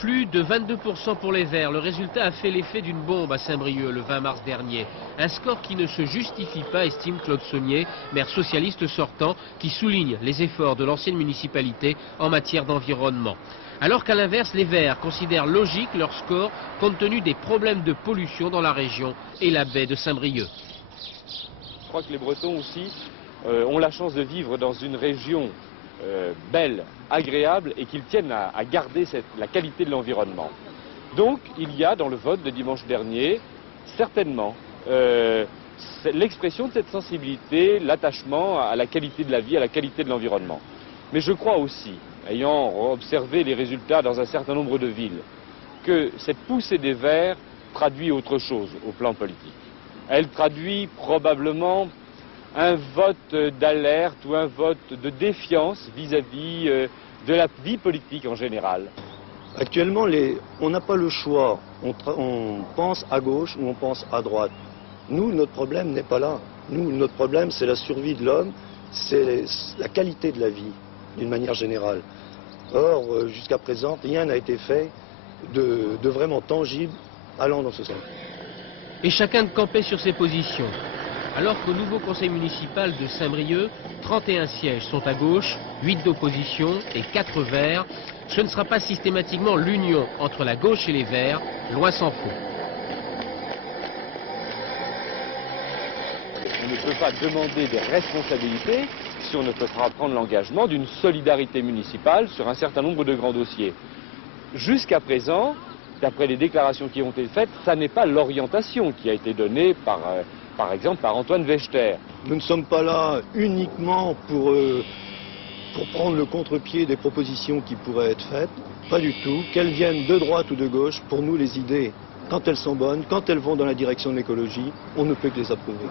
Plus de 22% pour les Verts. Le résultat a fait l'effet d'une bombe à Saint-Brieuc le 20 mars dernier. Un score qui ne se justifie pas, estime Claude Saunier, maire socialiste sortant, qui souligne les efforts de l'ancienne municipalité en matière d'environnement. Alors qu'à l'inverse, les Verts considèrent logique leur score compte tenu des problèmes de pollution dans la région et la baie de Saint-Brieuc. Je crois que les Bretons aussi ont la chance de vivre dans une région belle, agréable et qu'ils tiennent à garder la qualité de l'environnement. Donc il y a dans le vote de dimanche dernier certainement l'expression de cette sensibilité, l'attachement à la qualité de la vie, à la qualité de l'environnement. Mais je crois aussi, ayant observé les résultats dans un certain nombre de villes, que cette poussée des Verts traduit autre chose au plan politique. Elle traduit probablement un vote d'alerte ou un vote de défiance vis-à-vis de la vie politique en général. Actuellement, on n'a pas le choix. On pense à gauche ou on pense à droite. Nous, notre problème n'est pas là. Nous, notre problème, c'est la survie de l'homme, c'est la qualité de la vie, d'une manière générale. Or, jusqu'à présent, rien n'a été fait de vraiment tangible allant dans ce sens. Et chacun de camper sur ses positions. Alors qu'au nouveau conseil municipal de Saint-Brieuc, 31 sièges sont à gauche, 8 d'opposition et 4 verts, ce ne sera pas systématiquement l'union entre la gauche et les verts, loin s'en faut. On ne peut pas demander des responsabilités si on ne peut pas prendre l'engagement d'une solidarité municipale sur un certain nombre de grands dossiers. Jusqu'à présent, d'après les déclarations qui ont été faites, ça n'est pas l'orientation qui a été donnée par exemple par Antoine Wechter. Nous ne sommes pas là uniquement pour prendre le contre-pied des propositions qui pourraient être faites. Pas du tout. Qu'elles viennent de droite ou de gauche, pour nous les idées, quand elles sont bonnes, quand elles vont dans la direction de l'écologie, on ne peut que les approuver.